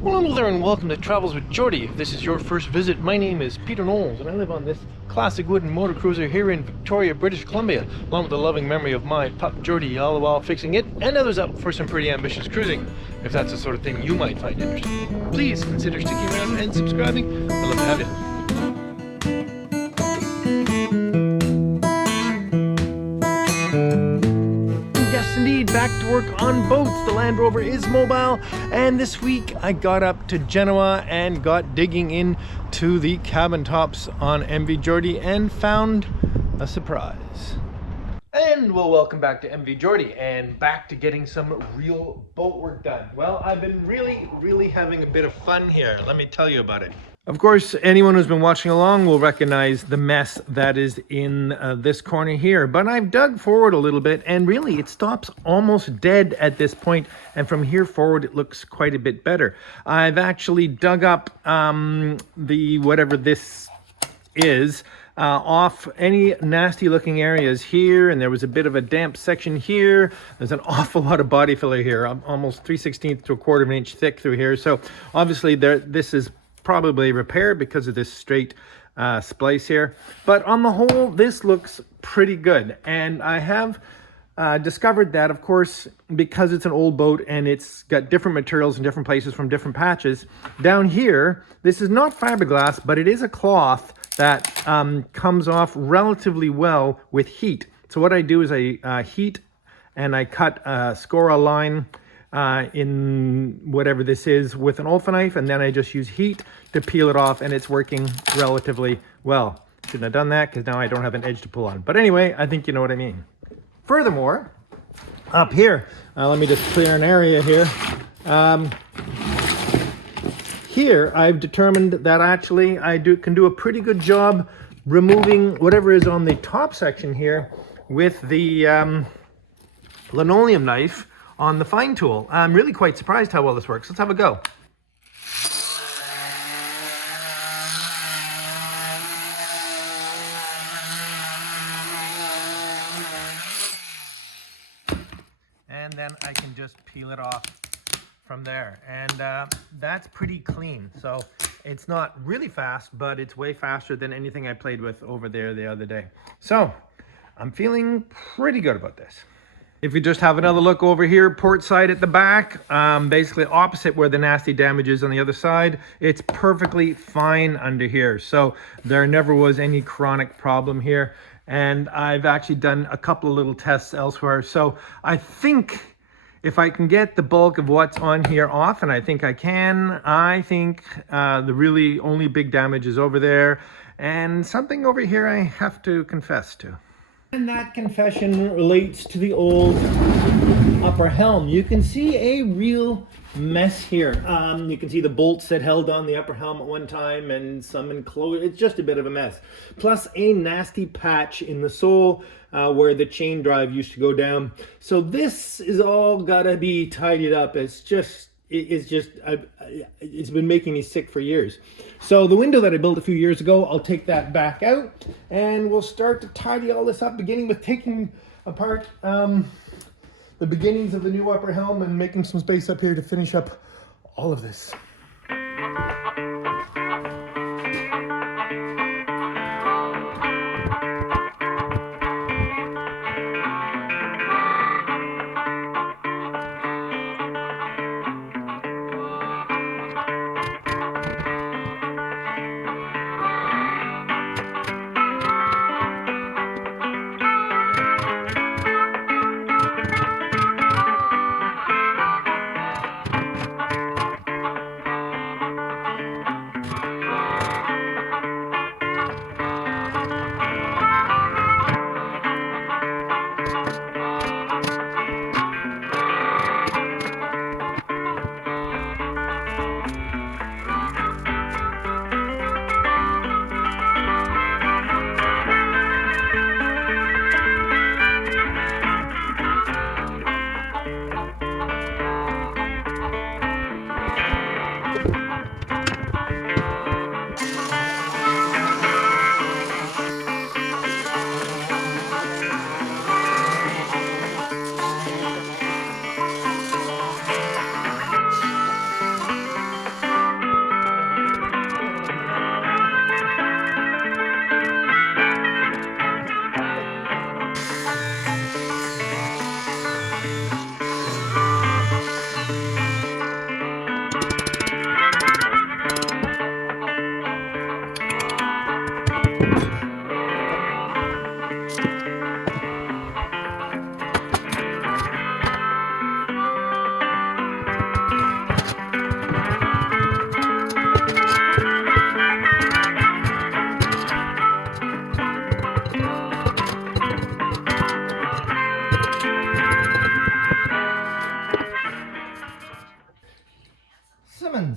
Well, hello there and welcome to Travels with Geordie. If this is your first visit, my name is Peter Knowles and I live on this classic wooden motor cruiser here in Victoria, British Columbia, along with the loving memory of my pup Geordie, all the while fixing it and others up for some pretty ambitious cruising. If that's the sort of thing you might find interesting, please consider sticking around and subscribing. I'd love to have you. Yes, indeed, back to work on boats. The Land Rover is mobile, and this week I got up to Genoa and got digging into the cabin tops on MV Geordie and found a surprise. And well, welcome back to MV Geordie and back to getting some real boat work done. Well, I've been really having a bit of fun here. Let me tell you about it. Of course, anyone who's been watching along will recognize the mess that is in this corner here, but I've dug forward a little bit and really it stops almost dead at this point, and from here forward it looks quite a bit better. I've actually dug up the whatever this is off any nasty looking areas here, and there was a bit of a damp section here. There's an awful lot of body filler here, almost 3/16 to 1/4 of an inch thick through here, so obviously this is probably repaired because of this straight splice here, but on the whole this looks pretty good. And I have discovered that, of course, because it's an old boat and it's got different materials in different places from different patches, down here this is not fiberglass, but it is a cloth that comes off relatively well with heat. So what I do is I heat and I cut a scora line in whatever this is with an Olfa knife, and then I just use heat to peel it off, and it's working relatively well. Shouldn't have done that because now I don't have an edge to pull on, but anyway, I think you know what I mean. Furthermore, up here, let me just clear an area here. Here I've determined that actually I can do a pretty good job removing whatever is on the top section here with the linoleum knife on the fine tool. I'm really quite surprised how well this works. Let's have a go. And then I can just peel it off from there, and that's pretty clean. So it's not really fast, but it's way faster than anything I played with over there the other day. So I'm feeling pretty good about this. If you just have another look over here, port side at the back, basically opposite where the nasty damage is on the other side, it's perfectly fine under here. So there never was any chronic problem here. And I've actually done a couple of little tests elsewhere. So I think if I can get the bulk of what's on here off, and I think I can, I think the really only big damage is over there. And something over here I have to confess to. And that confession relates to the old upper helm. You can see a real mess here. You can see the bolts that held on the upper helm at one time and some enclosed. It's just a bit of a mess. Plus a nasty patch in the sole where the chain drive used to go down. So this is all gotta be tidied up. It's been making me sick for years. So the window that I built a few years ago, I'll take that back out and we'll start to tidy all this up, beginning with taking apart the beginnings of the new upper helm and making some space up here to finish up all of this.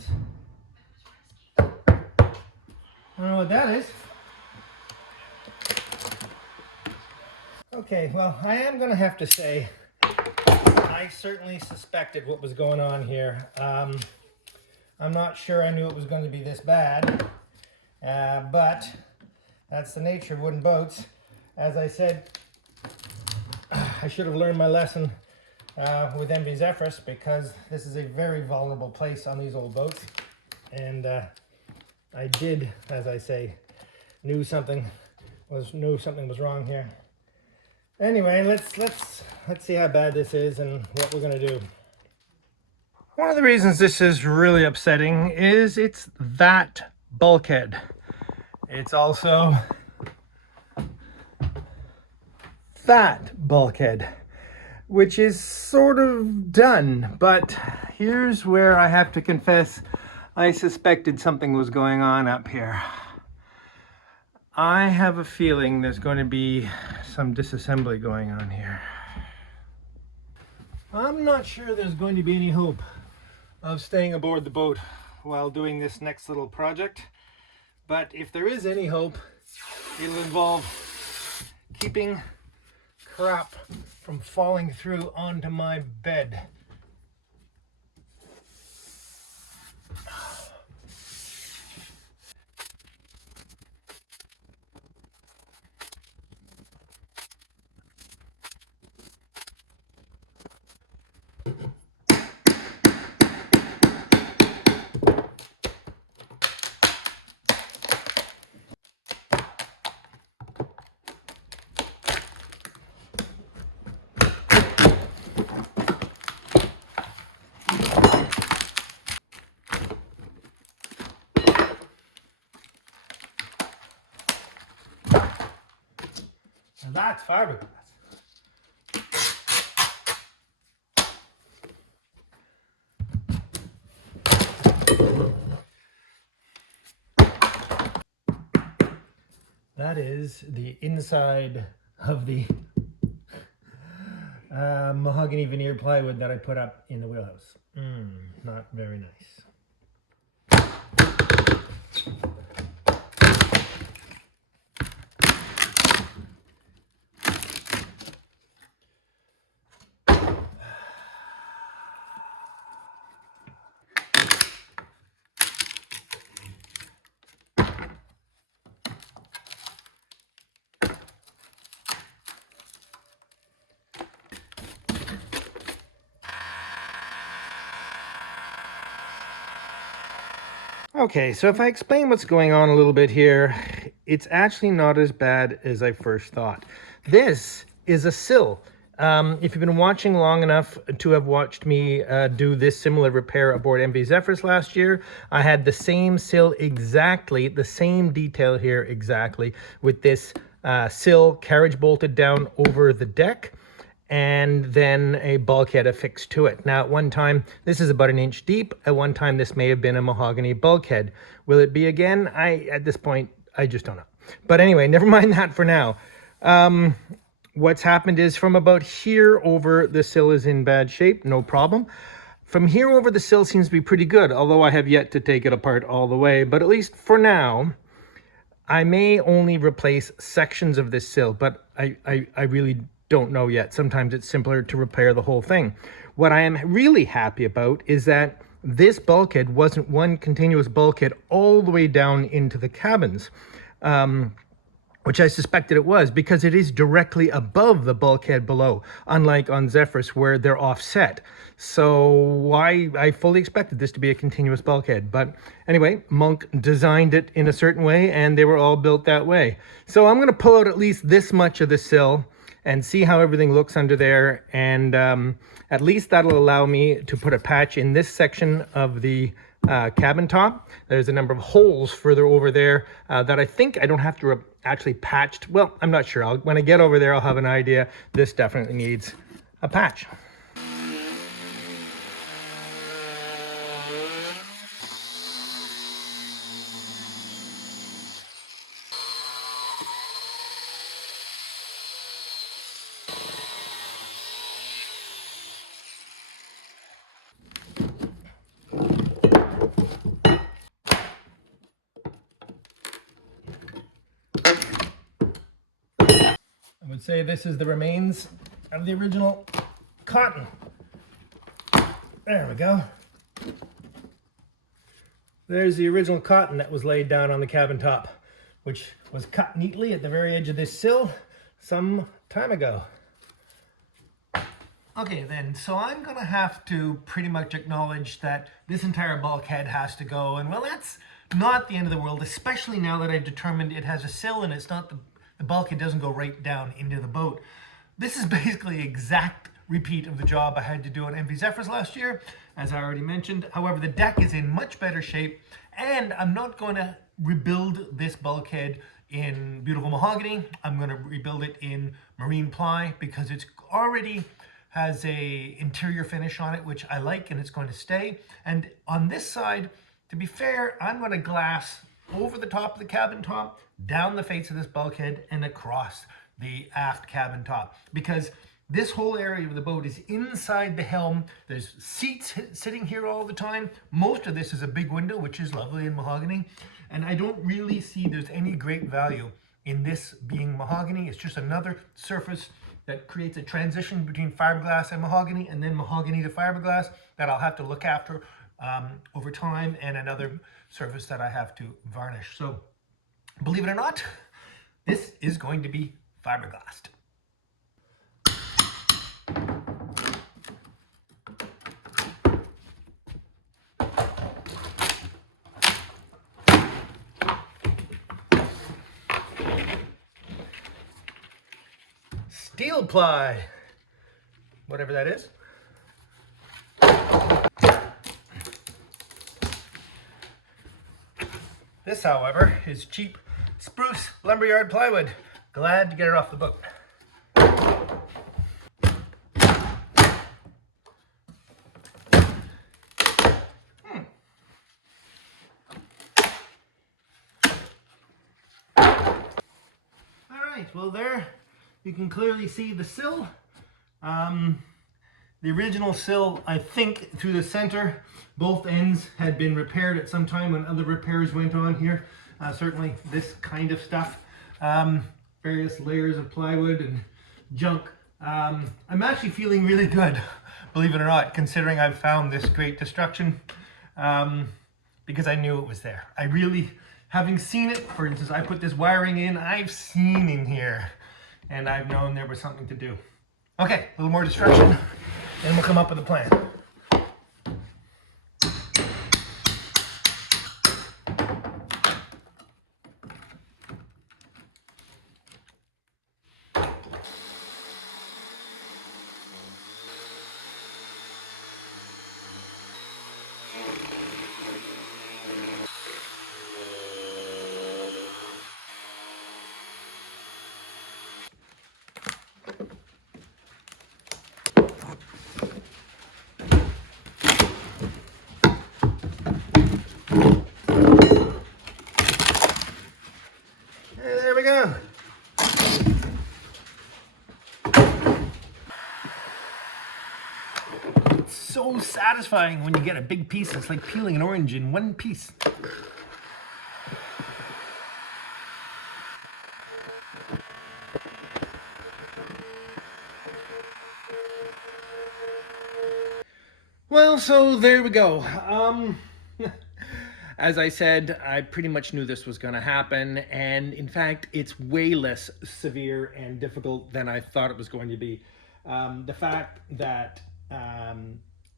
buttons. I don't know what that is. Okay, well, I am going to have to say I certainly suspected what was going on here. I'm not sure I knew it was going to be this bad, but that's the nature of wooden boats. As I said, I should have learned my lesson with MV Zephyrus, because this is a very vulnerable place on these old boats. And I did, as I say, knew something was wrong here. Anyway, let's see how bad this is and what we're gonna do. One of the reasons this is really upsetting is it's that bulkhead. It's also that bulkhead, which is sort of done, but here's where I have to confess I suspected something was going on up here. I have a feeling there's going to be some disassembly going on here. I'm not sure there's going to be any hope of staying aboard the boat while doing this next little project, but if there is any hope, it'll involve keeping crap from falling through onto my bed. And that's fiberglass. That is the inside of the mahogany veneer plywood that I put up in the wheelhouse. Not very nice. Okay, so if I explain what's going on a little bit here, it's actually not as bad as I first thought. This is a sill. If you've been watching long enough to have watched me do this similar repair aboard MV Zephyrus last year, I had the same sill exactly, the same detail here exactly, with this sill carriage bolted down over the deck, and then a bulkhead affixed to it. Now, at one time, this is about 1 inch deep. At one time, this may have been a mahogany bulkhead. Will it be again? At this point, I just don't know. But anyway, never mind that for now. What's happened is from about here over, the sill is in bad shape, no problem. From here over, the sill seems to be pretty good, although I have yet to take it apart all the way. But at least for now, I may only replace sections of this sill, but I really don't know yet. Sometimes it's simpler to repair the whole thing. What I am really happy about is that this bulkhead wasn't one continuous bulkhead all the way down into the cabins, which I suspected it was, because it is directly above the bulkhead below, unlike on Zephyrus where they're offset. So I fully expected this to be a continuous bulkhead. But anyway, Monk designed it in a certain way and they were all built that way. So I'm gonna pull out at least this much of the sill and see how everything looks under there, and at least that'll allow me to put a patch in this section of the cabin top. There's a number of holes further over there that I think I don't have to actually patched. Well, I'm not sure. When I get over there, I'll have an idea. This definitely needs a patch. would say this is the remains of the original cotton. There we go. There's the original cotton that was laid down on the cabin top, which was cut neatly at the very edge of this sill some time ago. Okay then, so I'm gonna have to pretty much acknowledge that this entire bulkhead has to go, and well, that's not the end of the world, especially now that I've determined it has a sill and it's not the bulkhead doesn't go right down into the boat. This is basically an exact repeat of the job I had to do on MV Zephyrs last year, as I already mentioned. However, the deck is in much better shape, and I'm not going to rebuild this bulkhead in beautiful mahogany. I'm going to rebuild it in marine ply because it's already has a interior finish on it, which I like, and it's going to stay. And on this side, to be fair, I'm going to glass over the top of the cabin top, down the face of this bulkhead, and across the aft cabin top, because this whole area of the boat is inside the helm. There's seats sitting here all the time. Most of this is a big window, which is lovely in mahogany, and I don't really see there's any great value in this being mahogany. It's just another surface that creates a transition between fiberglass and mahogany, and then mahogany to fiberglass that I'll have to look after over time, and another surface that I have to varnish. So believe it or not, this is going to be fiberglassed. Steel ply, whatever that is. This, however, is cheap spruce lumberyard plywood. Glad to get it off the boat. Alright, well there you can clearly see the sill. The original sill, I think, through the center, both ends had been repaired at some time when other repairs went on here. Certainly this kind of stuff. Various layers of plywood and junk. I'm actually feeling really good, believe it or not, considering I've found this great destruction, because I knew it was there. I really, having seen it, for instance, I put this wiring in, I've seen in here, and I've known there was something to do. Okay, a little more destruction, and we'll come up with a plan. There we go. It's so satisfying when you get a big piece. It's like peeling an orange in one piece. Well, so there we go. As I said, I pretty much knew this was going to happen, and in fact, it's way less severe and difficult than I thought it was going to be. The fact that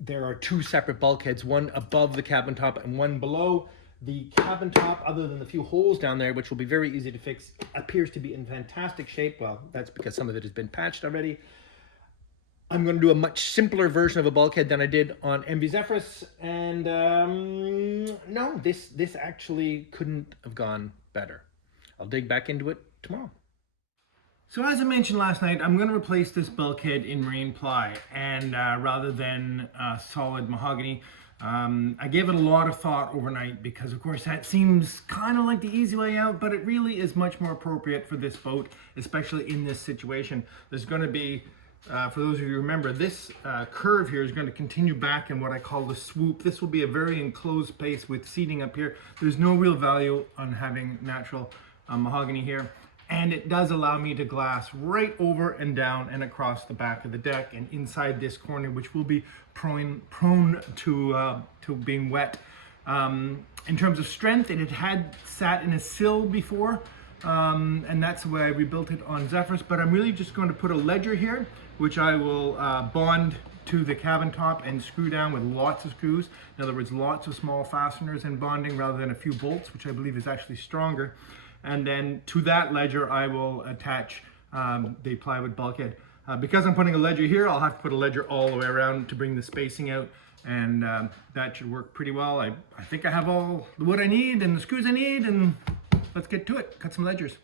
there are two separate bulkheads, one above the cabin top and one below. The cabin top, other than the few holes down there, which will be very easy to fix, appears to be in fantastic shape. Well, that's because some of it has been patched already. I'm going to do a much simpler version of a bulkhead than I did on MV Zephyrs, and no, this actually couldn't have gone better. I'll dig back into it tomorrow. So as I mentioned last night, I'm going to replace this bulkhead in marine ply, and rather than solid mahogany. I gave it a lot of thought overnight because, of course, that seems kind of like the easy way out, but it really is much more appropriate for this boat, especially in this situation. There's going to be, for those of you who remember, this curve here is going to continue back in what I call the swoop. This will be a very enclosed space with seating up here. There's no real value on having natural mahogany here. And it does allow me to glass right over and down and across the back of the deck and inside this corner, which will be prone to being wet. In terms of strength, it had sat in a sill before, and that's the way I rebuilt it on Zephyrs. But I'm really just going to put a ledger here, which I will bond to the cabin top and screw down with lots of screws. In other words, lots of small fasteners and bonding rather than a few bolts, which I believe is actually stronger. And then to that ledger, I will attach the plywood bulkhead. Because I'm putting a ledger here, I'll have to put a ledger all the way around to bring the spacing out, and that should work pretty well. I think I have all the wood I need and the screws I need, and let's get to it. Cut some ledgers.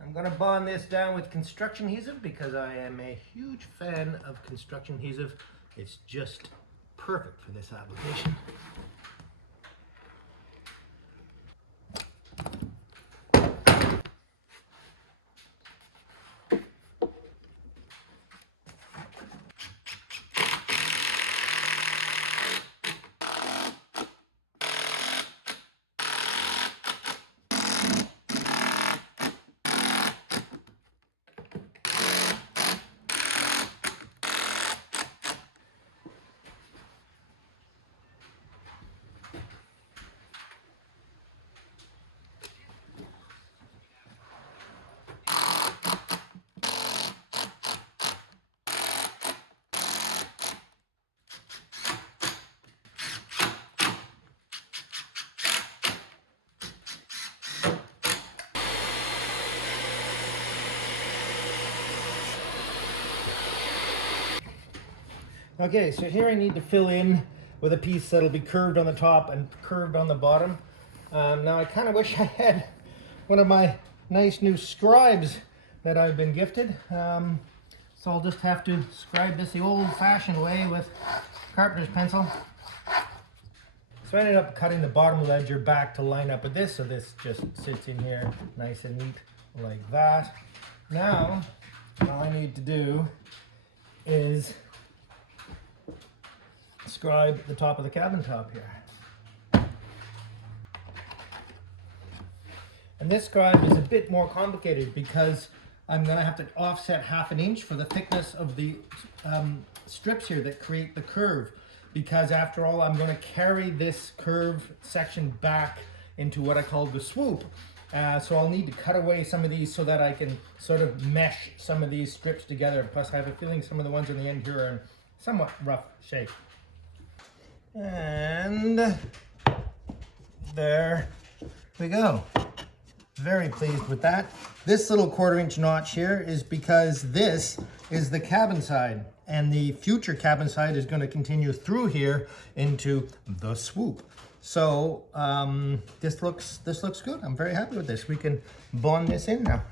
I'm going to bond this down with construction adhesive because I am a huge fan of construction adhesive. It's just perfect for this application. Okay, so here I need to fill in with a piece that'll be curved on the top and curved on the bottom. Now I kind of wish I had one of my nice new scribes that I've been gifted. So I'll just have to scribe this the old-fashioned way with carpenter's pencil. So I ended up cutting the bottom ledger back to line up with this, so this just sits in here nice and neat like that. Now, all I need to do is scribe the top of the cabin top here. And this scribe is a bit more complicated because I'm going to have to offset 1/2 inch for the thickness of the strips here that create the curve, because after all I'm going to carry this curve section back into what I call the swoop. So I'll need to cut away some of these so that I can sort of mesh some of these strips together. Plus I have a feeling some of the ones on the end here are in somewhat rough shape. And there we go. Very pleased with that. This little 1/4 inch notch here is because this is the cabin side, and the future cabin side is going to continue through here into the swoop. So this looks good. I'm very happy with this. We can bond this in now.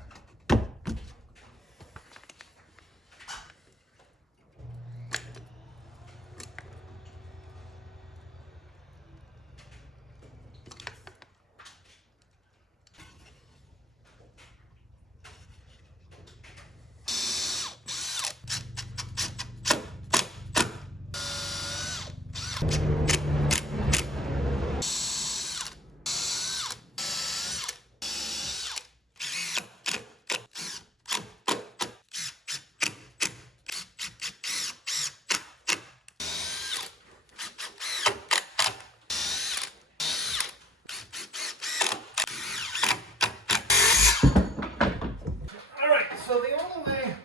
So the only way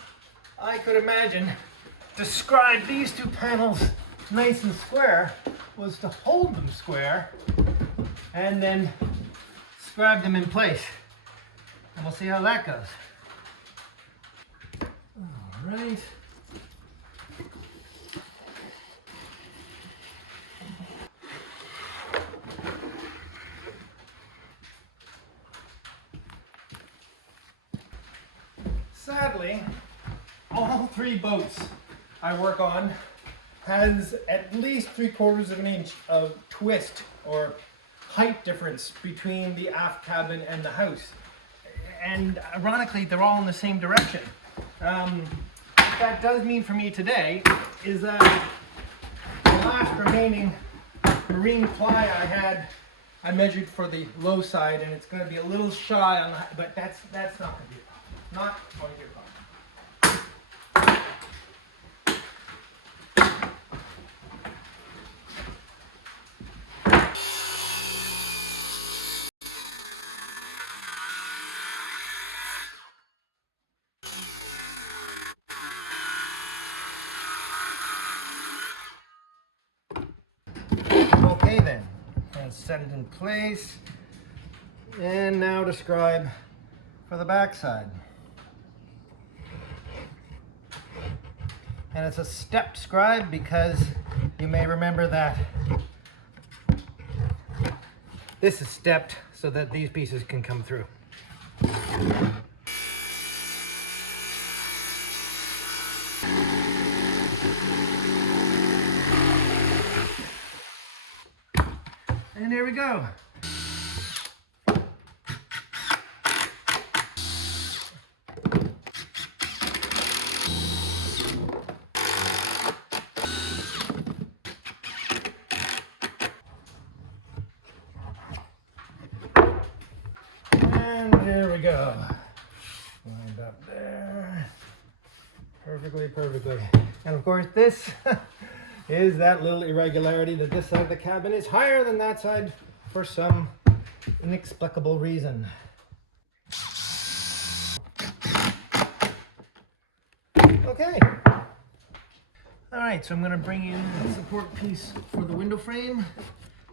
I could imagine to scribe these two panels nice and square was to hold them square and then scribe them in place. And we'll see how that goes. All right. Sadly, all 3 boats I work on has at least 3/4 of an inch of twist or height difference between the aft cabin and the house. And ironically, they're all in the same direction. What that does mean for me today is that the last remaining marine ply I had, I measured for the low side, and it's going to be a little shy on the, but that's not going to be a problem. Not going to be a problem. Okay then, and set it in place. And now to scribe for the back side. And it's a stepped scribe because you may remember that this is stepped so that these pieces can come through. And there we go. And there we go. Lined up there. Perfectly. And of course this is that little irregularity that this side of the cabin is higher than that side for some inexplicable reason. Okay. All right, so I'm going to bring in the support piece for the window frame,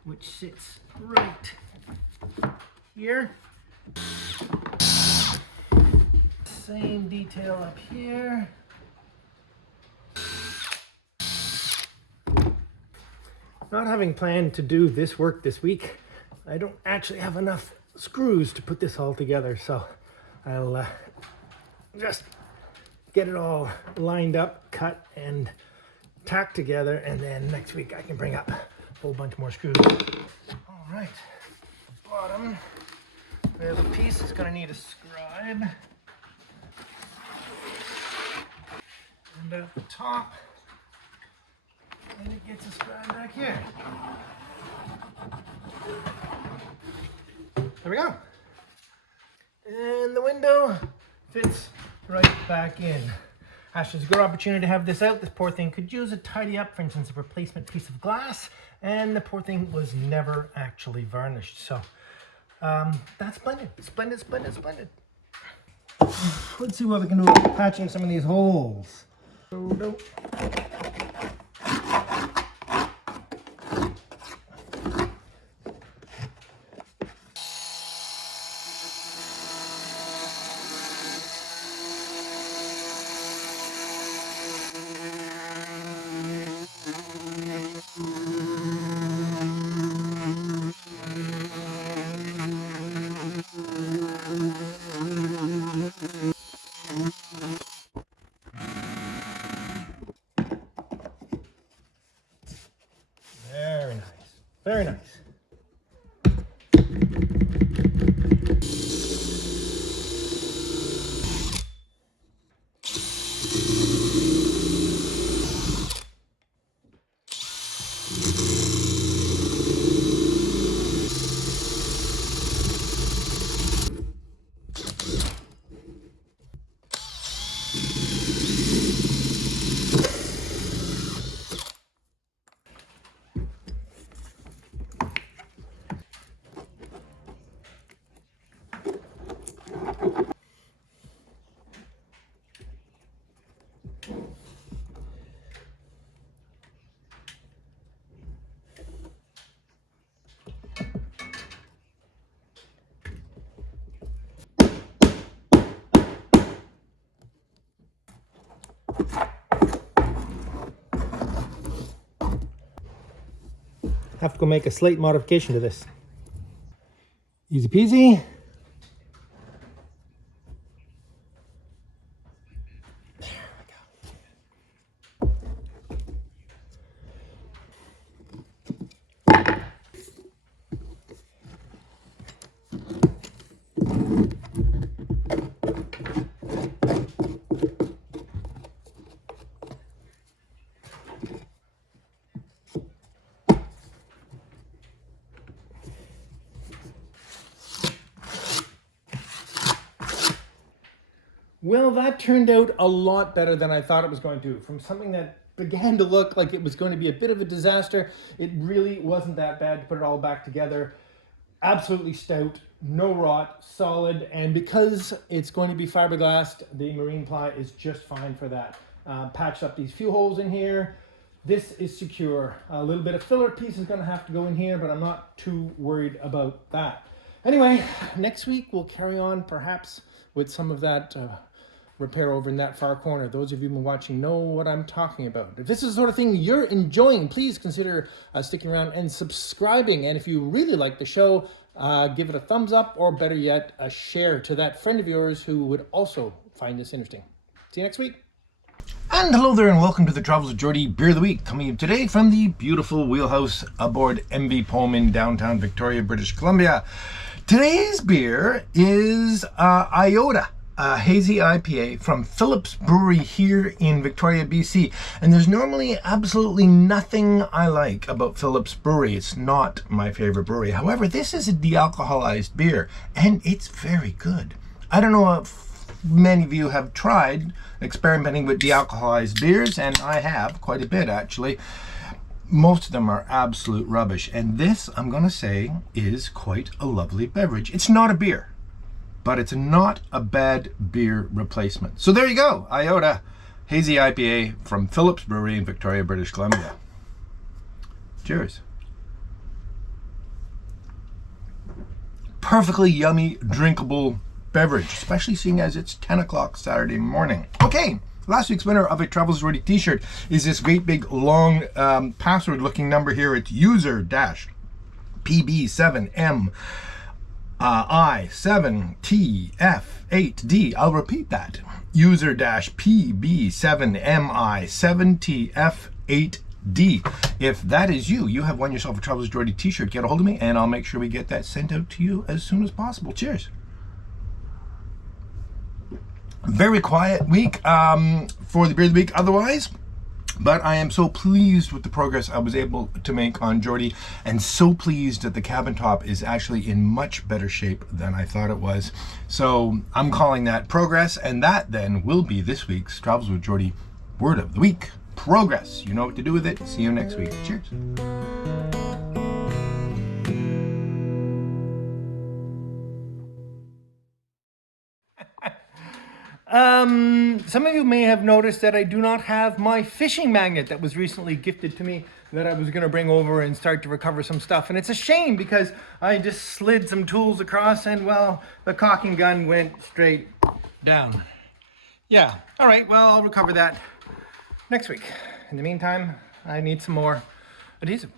which sits right here. Same detail up here. Not having planned to do this work this week, I don't actually have enough screws to put this all together, so I'll just get it all lined up, cut, and tacked together, and then next week I can bring up a whole bunch more screws. All right, bottom, we have a piece that's going to need a scribe, and at the top, and it gets a scribe back here. There we go. And the window fits right back in. Actually, it's a good opportunity to have this out. This poor thing could use a tidy up, for instance, a replacement piece of glass, and the poor thing was never actually varnished. So that's splendid. Splendid. Let's see what we can do with patching some of these holes. Very nice. Have to go make a slight modification to this. Easy peasy. There we go. Well, that turned out a lot better than I thought it was going to. From something that began to look like it was going to be a bit of a disaster, it really wasn't that bad to put it all back together. Absolutely stout, no rot, solid, and because it's going to be fiberglassed, the marine ply is just fine for that. Patched up these few holes in here. This is secure. A little bit of filler piece is going to have to go in here, but I'm not too worried about that. Anyway, next week we'll carry on perhaps with some of that repair over in that far corner. Those of you who've been watching know what I'm talking about. If this is the sort of thing you're enjoying, please consider sticking around and subscribing. And if you really like the show, give it a thumbs up, or better yet, a share to that friend of yours who would also find this interesting. See you next week. And hello there, and welcome to the Travels with Geordie Beer of the Week, coming today from the beautiful wheelhouse aboard MV Poem in downtown Victoria, British Columbia. Today's beer is Iota, a hazy IPA from Phillips Brewery here in Victoria, BC. And there's normally absolutely nothing I like about Phillips Brewery. It's not my favorite brewery. However, this is a de-alcoholized beer, and it's very good. I don't know if many of you have tried experimenting with de-alcoholized beers, and I have quite a bit actually. Most of them are absolute rubbish, and this, I'm gonna say, is quite a lovely beverage. It's not a beer, but it's not a bad beer replacement. So there you go, Iota Hazy IPA from Phillips Brewery in Victoria, British Columbia. Cheers. Perfectly yummy, drinkable beverage, especially seeing as it's 10 o'clock Saturday morning. Okay, last week's winner of a Travels Ready t-shirt is this great big long password looking number here. It's user-PB7M I7TF8D. I'll repeat that. User-PB7MI7TF8D. If that is you, you have won yourself a Travels Ready t-shirt. Get a hold of me and I'll make sure we get that sent out to you as soon as possible. Cheers. Very quiet week for the Beer of the Week otherwise, but I am so pleased with the progress I was able to make on Geordie, and so pleased that the cabin top is actually in much better shape than I thought it was. So I'm calling that progress, and that then will be this week's Travels with Geordie Word of the Week. Progress. You know what to do with it. See you next week. Cheers. Some of you may have noticed that I do not have my fishing magnet that was recently gifted to me that I was going to bring over and start to recover some stuff. And it's a shame because I just slid some tools across and, well, the caulking gun went straight down. Yeah, all right, well, I'll recover that next week. In the meantime, I need some more adhesive.